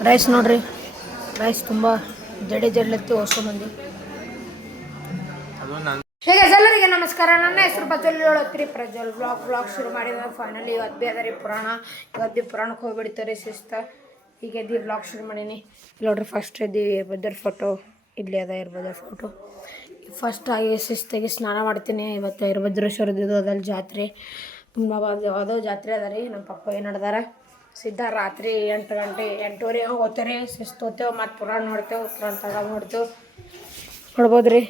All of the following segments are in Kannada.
ರೈಸ್ ನೋಡ್ರಿ, ರೈಸ್ ತುಂಬ ಜಡೆ ಹೊಸ ಮಂದಿ. ಹೇಗೆ ಎಲ್ಲರಿಗೆ ನಮಸ್ಕಾರ. ನನ್ನ ಹೆಸರು ಪ್ರಜ್ವಲ್ ಬ್ಲಾಗ್ ಶುರು ಮಾಡಿದ ಫೈನಲಿ ಇವತ್ತು ಭೀ ಅದ ರೀ ಪುರಾಣ. ಇವತ್ತು ಭೀ ಪುರಾಣಕ್ಕೆ ಹೋಗ್ಬಿಡ್ತಾರೆ ಶಿಸ್ತ. ಈಗ ಎದ್ದು ಬ್ಲಾಗ್ ಶುರು ಮಾಡೀನಿ. ನೋಡ್ರಿ ಫಸ್ಟ್ ಎದ್ದು ಇರ್ಬೋದ್ರ ಫೋಟೋ ಇಲ್ಲಿ ಅದ ಇರ್ಬೋದ್ರ ಫೋಟೋ. ಫಸ್ಟ್ ಆಗಿ ಶಿಸ್ತಾಗಿ ಸ್ನಾನ ಮಾಡ್ತೀನಿ. ಇವತ್ತು ಇರ್ಭದ್ರೇಶ್ವರದ್ದು ಅದಲ್ಲಿ ಜಾತ್ರೆ ತುಂಬ ಯಾವುದೋ ಜಾತ್ರೆ ಅದ ರೀ. ನಮ್ಮ ಪಪ್ಪ ಏನು ನಡೆದಾರ ಸಿದ್ಧ ರಾತ್ರಿ 8 ಗಂಟೆ 8:30 ಹೋಗ್ತಾರೆ. ಶಿಸ್ತು ಹೋಗ್ತೇವೆ ಮತ್ತು ಪುರಾಣ ನೋಡ್ತೇವೆ. ಪುರಾಣ ತಗೊಂಡು ನೋಡ್ಬೋದು ರೀ.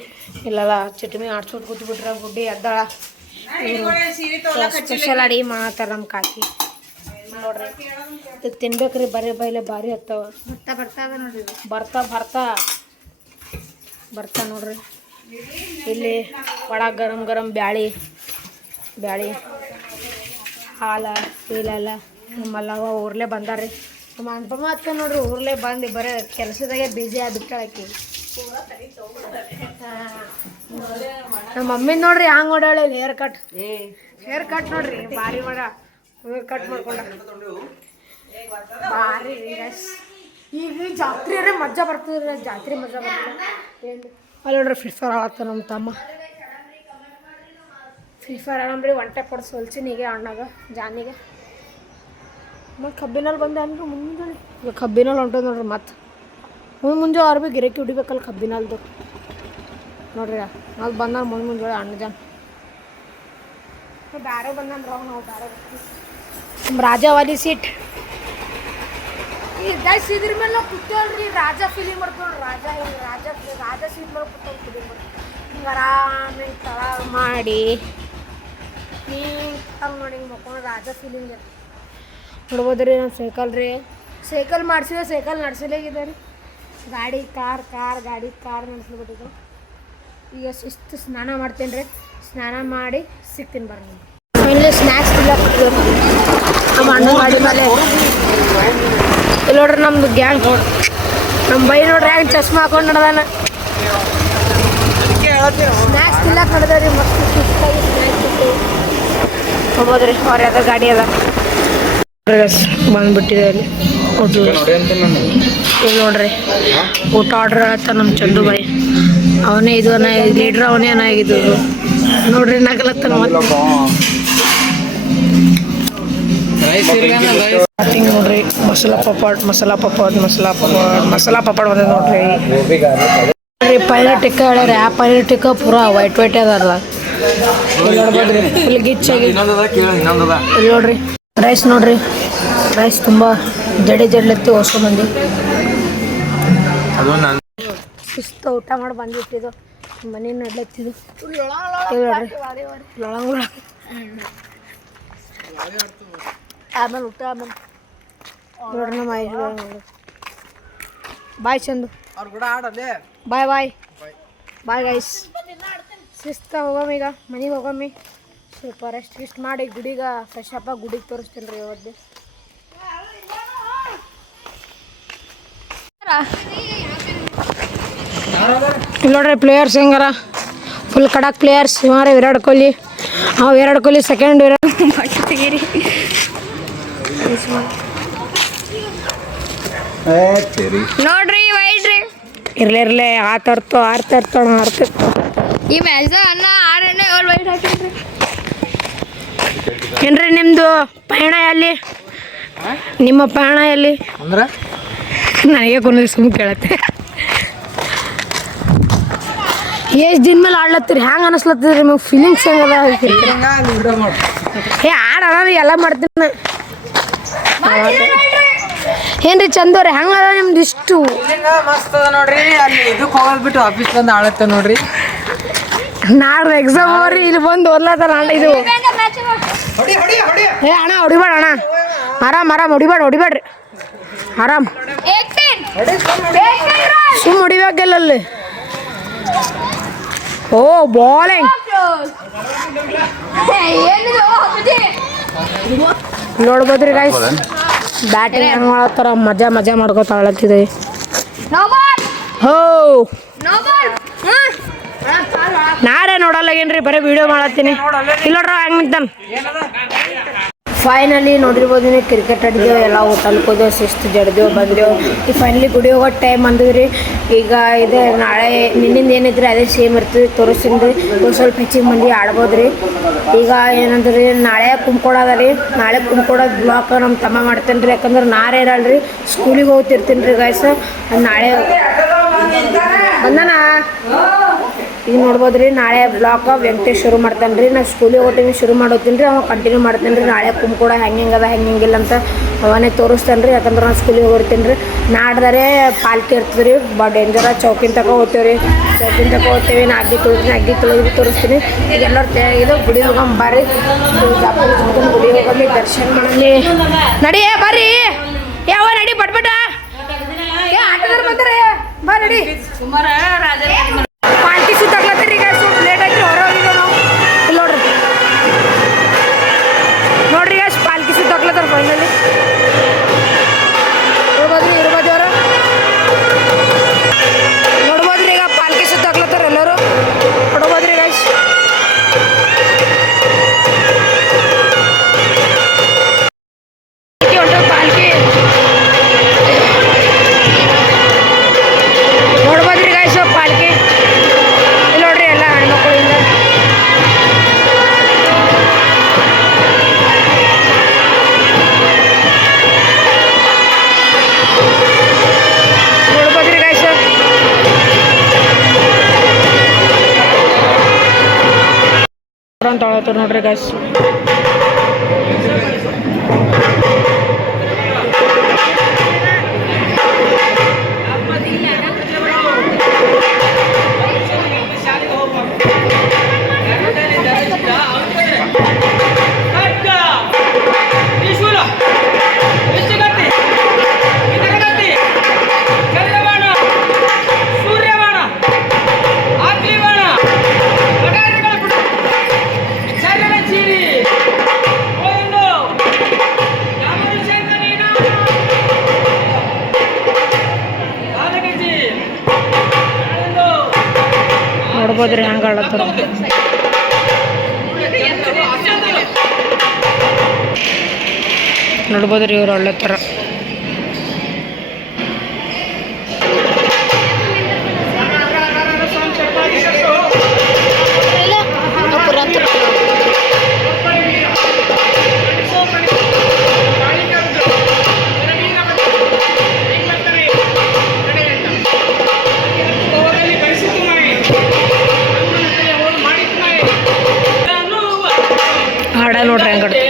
ಇಲ್ಲೆಲ್ಲ ಚಟ್ನಿ ಆಡ್ಸೋದು ಕೂತ್ಬಿಟ್ರೆ ಗುಡ್ಡಿ ಎದ್ದಾಳ. ಸ್ಪೆಷಲ್ ಅಡಿಗೆ ಮಾಡತ್ತಾರ ನಮ್ಮ ಕಾಕಿ ನೋಡ್ರಿ. ಇದು ತಿನ್ಬೇಕ್ರಿ. ಬೈಲೆ ಭಾರಿ ಹತ್ತವ. ಬರ್ತಾ ನೋಡ್ರಿ. ಇಲ್ಲಿ ಒಳಗೆ ಗರಂ ಬ್ಯಾಳಿ ಹಾಲ ಪೀಲೆಲ್ಲ ನಮ್ಮಲ್ಲವ ಊರ್ಲೇ ಬಂದಾರ್ರಿ. ನಮ್ಮ ಅನ್ಪಮ್ಮ ಅತ್ತ ನೋಡ್ರಿ ಊರ್ಲೇ ಬಂದು ಬರೀ ಕೆಲಸದಾಗೆ ಬ್ಯುಸಿ ಆಗಿಬಿಟ್ಟಾಳಕಿ. ನಮ್ಮ ಮಮ್ಮಿ ನೋಡ್ರಿ ಹಂಗೆ ಓಡಾಳೆ ಹೇರ್ ಕಟ್ ನೋಡ್ರಿ ಭಾರಿ ಮಾಡ ಹೇರ್ ಕಟ್ ಮಾಡ್ಕೊಂಡ ಭಾರಿ. ಈಗ ಜಾತ್ರೆ ಮಜಾ ಬರ್ತದ್ರಿ. ಜಾತ್ರೆ ಮಜಾ ಬರ್ತದೆ. ಅಲ್ಲಿ ನೋಡ್ರಿ ಫ್ರೀ ಫೈರ್ ಆಡತ್ತ ನಮ್ಮ ತಮ್ಮ. ಫ್ರೀ ಫೈರ್ ಆಡಂಬ್ರಿ ಒಂಟೆ ಕೊಡ್ಸಿ ಹೊಲ್ಸಿನಿಗೆ ಅಣ್ಣಾಗ ಜಾನಿಗೆ. ಮತ್ತು ಕಬ್ಬಿನಲ್ಲಿ ಬಂದೆ ಅಂದ್ರೆ ಮುಂಜಾನೆ ಈಗ ಕಬ್ಬಿನಲ್ಲಿ ಹೊಂಟೋದು ನೋಡ್ರಿ. ಮತ್ತು ಮುಂಜಾನೆ ಅವ್ರು ಭೀ ಗಿರಕಿ ಹೊಡಿಬೇಕಲ್ಲ ಕಬ್ಬಿನಲ್ದು ನೋಡ್ರಿ. ಅಲ್ಲಿ ಬಂದ ಮುಂಜಾನೆ ಅಣ್ಣ ಜನ ಬೇರೆ ಬಂದಂದ್ರೆ ನಾವು ಬೇರೆ ನಮ್ಮ ರಾಜಾವಾಲಿ ಸೀಟ್ ಇದ್ರ ಮೇಲೆ ನಾವು ಕೂತೇವಲ್ರಿ. ರಾಜ ಫೀಲಿಂಗ್ ಬರ್ತೇವೆ ರಾಜ ಸೀಟ್ ಮೇಲೆ ಕೂತೇವೆ ಫೀಲಿಂಗ್ ಬರ್ತೇವೆ. ಹಿಂಗೆ ಆರಾಮ ತಳ ಮಾಡಿ ಹಿಂಗೆ ನೋಡಿ ಹಿಂಗೆ ಮಕ್ಕೊಂಡು ರಾಜ ಫೀಲಿಂಗ್ ಇರ್ತದೆ ನೋಡ್ಬೋದು ರೀ. ನಮ್ಮ ಸೈಕಲ್ ಮಾಡಿಸಿದ್ರೆ ಸೈಕಲ್ ನಡೆಸಲೇಗಿದೆ ರೀ. ಗಾಡಿ ಕಾರ್ ನಡೆಸ್ಬಿಟ್ಟಿದ್ದು. ಈಗ ಶಿಸ್ತು ಸ್ನಾನ ಮಾಡ್ತೇನೆ ರೀ. ಸ್ನಾನ ಮಾಡಿ ಸಿಗ್ತೀನಿ ಬರ್ರಿ. ಇಲ್ಲಿ ಸ್ನ್ಯಾಕ್ಸ್ ಇಲ್ಲ ನಮ್ಮ ಅಣ್ಣ ಗಾಡಿ ಮೇಲೆ. ಇಲ್ಲಿ ನೋಡ್ರಿ ನಮ್ದು ಗ್ಯಾಂಗ್. ನಮ್ಮ ಬೈ ನೋಡ್ರಿ ಹ್ಯಾಂಗೆ ಚಸ್ಮಾ ಹಾಕೊಂಡು ನಡೆದಾನ. ಸ್ನ್ಯಾಕ್ಸ್ ಇಲ್ಲ ಕಡ್ದವ್ರಿ. ಮಸ್ತ್ ಶಿಸ್ತಾಗಿ ಸ್ನ್ಯಾಕ್ಸ್ ಇತ್ತು ಹೋಗ್ಬೋದ್ರಿ. ಅವ್ರು ಯಾವ್ದೋ ಗಾಡಿ ಅದ ಬಂದ್ಬಿಟ್ಟಿದೆ ಅಲ್ಲಿ. ಇಲ್ಲಿ ನೋಡ್ರಿ ಊಟ ಆರ್ಡ್ರ್ ಹೇಳತ್ತ ನಮ್ಮ ಚಂದು ಬಾಯಿ. ಅವನೇ ಇದು ಲೀಡ್ರ್ ಅವನೇ ಏನಾಗಿದ್ದು ನೋಡ್ರಿ ನಗಲತ್ತ. ನೋಡ್ರಿ ಮಸಾಲಾ ಪಪಾಡ್ ಬಂದ ನೋಡ್ರಿ. ಪನ್ನೀರ್ ಟಿಕ್ಕ ಹೇಳ್ಯಾರ. ಆ ಪನ್ನೀರ್ ಟಿಕ್ಕ ಪೂರಾ ವೈಟ್ ಅದಲ್ಲ. ಇಲ್ಲಿ ನೋಡ್ಬೋದ್ರಿ ಫುಲ್ ಗಿಚ್ಚಾಗಿ. ಇಲ್ಲಿ ನೋಡ್ರಿ ರೈಸ್ ನೋಡ್ರಿ, ರೈಸ್ ತುಂಬ ಜಡೆ ಹೊಸ ಮಂದಿ. ಶಿಸ್ತು ಊಟ ಮಾಡಿ ಬಂದಿಟ್ಟಿದ್ದು ಮನೆ ನಡ್ಲತ್ತಿದ್ದು. ಆಮೇಲೆ ಊಟ ಆಮೇಲೆ ನೋಡ್ರಿ ನಮ್ಮ ಬಾಯ್ ಚಂದು ಬಾಯ್ ಗೈಸ್. ಶಿಸ್ತು ಹೋಗಮ್ಮೀಗ ಮನೆಗೆ ಹೋಗಮ್ಮಿ. ಸ್ವಲ್ಪ ರೆಸ್ಟ್ ಮಾಡಿ ಗುಡಿಗೆ ಫ್ರೆಶ್ ಅಪ್ ಆಗಿ ಗುಡಿಗೆ ತೋರಿಸ್ತೀನಿ ರೀ ಇವತ್ತು. ಇಲ್ಲಿ ನೋಡ್ರಿ ಪ್ಲೇಯರ್ಸ್ ಹೆಂಗಾರ ಫುಲ್ ಕಡಕ್ ಪ್ಲೇಯರ್ಸ್. ಇವಾರ ವಿರಾಟ್ ಕೊಹ್ಲಿ. ವಿರಾಟ್ ಕೊಹ್ಲಿ ಸೆಕೆಂಡ್. ನೋಡ್ರಿ ವೈಡ್ರಿ ಇರ್ಲಿ ಆರ್ತಿರ್ತಾವ ಈ ಮ್ಯಾಚ್ ಅನ್ನ 6 7 ವೈಟ್ ಹಾಕಿದ್ರಿ. ಏನ್ರಿ ನಿಮ್ಮದು ಪಯಣ ಎಲ್ಲಿ? ನಿಮ್ಮ ಪಯಣ ಎಲ್ಲಿ ಅಂದ್ರೆ ನನಗೆ ಕೊನೆಗೆ ಸುಮ್ಮ ಕೇಳತ್ತೆ. ಎಷ್ಟು ದಿನ ಮೇಲೆ ಆಡ್ಲತ್ತೀರಿ? ಹ್ಯಾಂಗೆ ಅನಿಸ್ಲತ್ತದ್ರಿ ನಿಮಗೆ? ಫೀಲಿಂಗ್ಸ್ ಹೆಂಗದ? ಆಡೋದು ಎಲ್ಲ ಮಾಡ್ತೀನಿ. ಏನ್ರಿ ಚಂದವ್ರಿ ಹೆಂಗದ ನಿಮ್ದು? ಇಷ್ಟು ಮಸ್ತ್ ಅದ ನೋಡ್ರಿ. ಅಲ್ಲಿ ಇದಕ್ಕೆ ಹೋಗೋದ್ಬಿಟ್ಟು ಆಫೀಸ್ ಬಂದು ಆಡತ್ತೆ ನೋಡ್ರಿ. ನಾಳೆ ಎಕ್ಸಾಮ್ ಹೋಗ್ರಿ. ಇಲ್ಲಿ ಬಂದು ಓದ್ಲತ್ತಾರ ಅಣ್ಣ. ಇದು ಅಣ್ಣ ಹೊಡಿಬೇಡ ಅಣ್ಣ. ಆರಾಮ್ ಹೊಡಿಬೇಡ್ರಿ. ಆರಾಮ್ ಸುಮ್ಮ ಹೊಡಿಬೇಕಲ್ಲ ಅಲ್ಲಿ. ಓ ಬಾಲಿಂಗ್ ನೋಡ್ಬೋದ್ರಿ ಗೈಸ್. ಬ್ಯಾಟಿಂಗ್ ಹೆಂಗೆ ಮಾಡತ್ತಾರ ಮಜಾ ಮಾಡ್ಕೋತ ಆಳತ್ತಿದೆ. ಹೋ ನಾರೇ ನೋಡಲ್ಲ ಏನ್ರಿ, ಬರೀ ವಿಡಿಯೋ ಮಾಡತ್ತೀನಿ. ಇಲ್ಲ ನೋಡ್ರ ಹೆಂಗೆ ನಿಂತಾನ ಫೈನಲಿ ನೋಡಿರ್ಬೋದು ನೀವು ಕ್ರಿಕೆಟ್ ಆಡಿದೆವು ಎಲ್ಲ ಹೋಟೆಲ್ಗೆ ಹೋದೆವು ಶಿಸ್ತು ಜಡ್ದೆವು ಬಂದೆವು ಈಗ ಫೈನಲಿ ಗುಡಿ ಹೋಗೋ ಟೈಮ್ ಅಂದಿದ್ರಿ ಈಗ ಇದೆ ನಾಳೆ ನಿನ್ನಿಂದ ಏನಿದ್ರೆ ಅದೇ ಸೇಮ್ ಇರ್ತದೆ ತೋರಿಸ್ತೀನಿ ರೀ ಸ್ವಲ್ಪ ಹೆಚ್ಚಿಗೆ ಮಂದಿ ಆಡ್ಬೋದು ರೀ ಈಗ ಏನಂದ್ರೆ ನಾಳೆ ಕುಂಬ್ಕೊಡೋದ ರೀ ನಾಳೆ ಕುಂಬ್ಕೊಡೋದು ಬ್ಲಾಕ್ ನಮ್ಮ ತಮ್ಮ ಮಾಡ್ತೇನೆ ರೀ ಯಾಕಂದ್ರೆ ನಾರೇ ಇರಲ್ಲ ರೀ ಸ್ಕೂಲಿಗೆ ಹೋಗ್ತಿರ್ತೀನಿ ರೀ ಗಾಯ್ಸ ನಾಳೆ ಬಂದನ ಈಗ ನೋಡ್ಬೋದು ರೀ ನಾಳೆ ಬ್ಲಾಕ್ ವೆಂಕಟೇಶ್ ಶುರು ಮಾಡ್ತಾನೆ ರೀ ನಾನು ಸ್ಕೂಲಿಗೆ ಹೋಗ್ತೀನಿ ಶುರು ಮಾಡೋತೀನಿ ರೀ ಅವ ಕಂಟಿನ್ಯೂ ಮಾಡ್ತೇನೆ ರೀ ನಾಳೆ ಕುಂಬ್ಕೊಡ ಹೆಂಗೆ ಹೆಂಗಿಲ್ಲ ಅಂತ ಅವನೇ ತೋರಿಸ್ತಾನೆ ರೀ ಯಾಕಂದ್ರೆ ನಾನು ಸ್ಕೂಲಿಗೆ ಹೋಗ್ತೀನಿ ರೀ ನಾಡ್ದಾರೆ ಪಾಲ್ಕಿ ಇರ್ತದೆ ರೀ ಡೇಂಜರ ಚೌಕಿನ ತಕ ಹೋಗ್ತೇವೆ ರೀ ಚೌಕಿನ ತಕ ಹೋಗ್ತೇವೆ ನಾ ಅಗ್ಗಿ ತೊಳೆದು ತೋರಿಸ್ತೀನಿ ಈಗ ಎಲ್ಲರೂ ತಯಾರಿದ್ದು ಗುಡಿ ಹೋಗಮ್ಮ ಬರ್ರಿ ಗುಡಿ ಹೋಗಮ್ಮಿ ದರ್ಶನ ಮಾಡಮ್ಮಿ ನಡಿ ಬರ್ರಿ ಯಾವ ನಡಿ ಬಟ್ಬಟ ಆಟದಾರ ಬರ್ತಾರೆ ಬಾ ನಡಿ ಪಾಲ್ಕಿ ಸುತ್ತಾಗ್ಲತ್ತೀರಿ ಈಗ ಸ್ವಲ್ಪ ಲೇಟ್ ಆಯ್ತು ಹೊರ ಹೋಗಿದ್ದೇವೆ ನಾವು ಇಲ್ಲಿ ನೋಡ್ರಿ ಈಗ ಪಾಲ್ಕಿ ಸುತ್ತಾಗ್ಲತ್ತಾರ ಫೈನಲಿ ಇರ್ಬೋದು ಅವರು ನೋಡ್ಬೋದ್ರಿ ಈಗ ಪಾಲ್ಕಿ ಸುತ್ತಾಗ್ಲತ್ತಾರ ಎಲ್ಲರೂ ನೋಡ್ಬೋದ್ರಿ ಗಾಯ್ಸ್ ಪಾಲ್ಕಿ ನೋಡ್ಬೋದ್ರಿ ಗಾಯ್ಸ್ ಪಾಲ್ಕಿ ಇಲ್ಲಿ ನೋಡ್ರಿ ಎಲ್ಲ ಹೆಣ್ಮಕ್ಳಿಂದ ನೋಡ್ಬೋದ್ರಿ ಗಾಯ್ಸ್ ಅಂತ ನೋಡ್ರಿ ಗಾಯ್ಸ್ ನೋಡ್ಬೋದ್ರಿ ಹಂಗೆ ಆಡತ್ತಾರ ನೋಡ್ಬೋದ್ರಿ ಇವ್ರು ಆಡ್ಲತ್ತಾರ ಹಾಡ ನೋಡ್ರಿ ಹಂಗೆ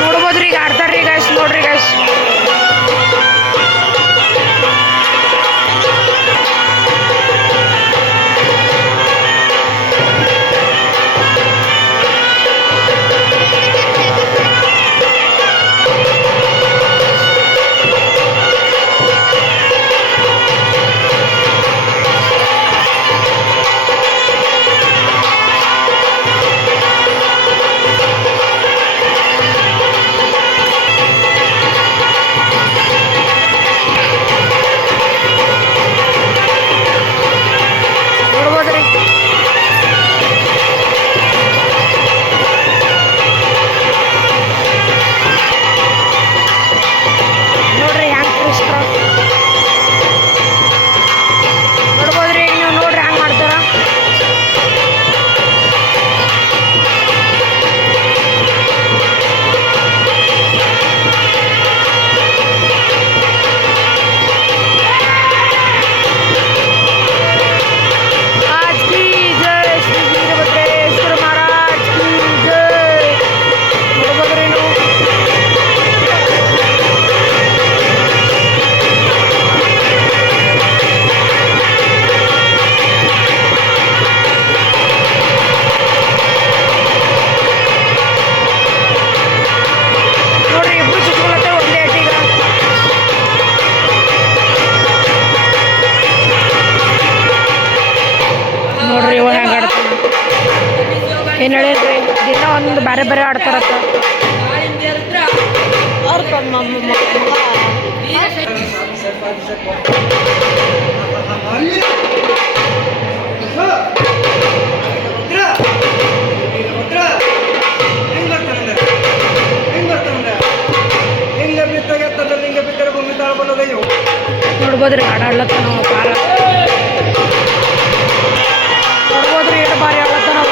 ನೋಡ್ಬೋದ್ರಿ ಈಗ ಆಡ್ತಾರ್ರಿ ಗಾಯ್ಸ್ ನೋಡ್ರಿ ಇವ ಹೆಂಗೆ ಆಡ್ತಾನ ಏನು ಹೇಳಿದ್ರಿ ದಿನ ಒಂದು ಬೇರೆ ಬೇರೆ ಆಡ್ತಾರತ್ತ ಅವ್ರ ನೋಡ್ಬೋದ್ರಿ ಆಡಾಡ್ಲತ್ತಾನ ಪಾರ ನೋಡ್ಬೋದ್ರಿ ಎಷ್ಟು ಬಾರಿ ಆಡ್ಲತ್ತಾನವ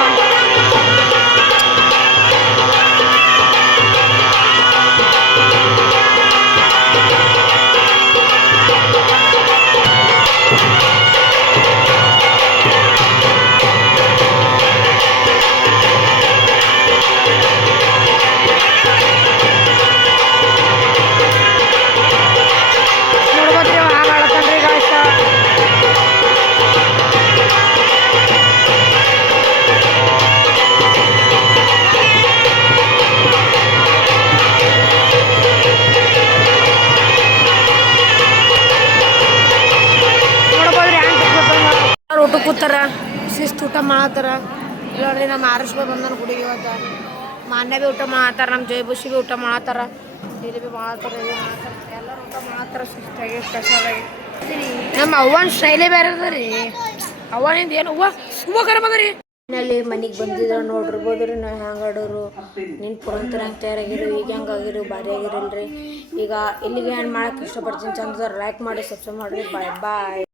ನೋಡ್ಬೋದ್ರಿ ಅವ ಹಾಗೆ ಆಡತ್ತಾನ್ರಿ ಈಗ ಇಷ್ಟ ನೋಡ್ಬೋದ್ರಿ ಅವ್ರು ಊಟ ಕೂತಾರ ಶಿಸ್ತು ಊಟ ಮಾಡತ್ತಾರ ಇಲ್ಲ ನೋಡ್ರಿ ನಮ್ಮ ಆರುಷ್ ಬೈ ಬಂದಾನ ಗುಡಿಗೆ ಇವತ್ತು ಮಾನ್ಯ ಭೀ ಊಟ ಮಾಡತ್ತಾರ ನಮ್ಮ ಜಯಭೂಷಿ ಭೀ ಊಟ ಮಾಡತ್ತಾರ ಇಲ್ಲಿ ಭೀ ಮಾಡತ್ತಾರ ಇಲ್ಲಿ ಮಾಡತ್ತಾರ ಎಲ್ಲರೂ ಊಟ ಮಾಡತ್ತಾರ ಶಿಸ್ತಾಗಿ ಸ್ಪೆಷಲಾಗಿ ನಮ್ಮ ಅವ್ವನ ಸ್ಟೈಲೇ ಬೇರೆ ಅದ ರೀ ಅವ್ವನಿಂದ ಏನು ಹೂವು ಕರ ಬಂದ್ರಿ ಮನೇಲಿ ಮನೆಗೆ ಬಂದಿದ್ರು ನೋಡಿರ್ಬೋದ್ರಿ ನಾವು ಹೆಂಗೆ ಆಡೋರು ನಿನ್ನ ಪುರಂತರ ಹೆಂಗೆ ತಯಾರಾಗಿರು ಈಗ ಹೆಂಗೆ ಆಗಿರು ಭಾರಿ ಆಗಿರಲ್ರಿ ಈಗ ಇಲ್ಲಿಗೆ ಏನು ಮಾಡಕ್ಕೆ ಇಷ್ಟಪಡ್ತೀನಿ ಚಂದ ಲೈಕ್ ಮಾಡಿ ಸಬ್ಸ್ಕ್ರೈಬ್ ಮಾಡಿರಿ ಬಾಯ್ ಬಾಯ್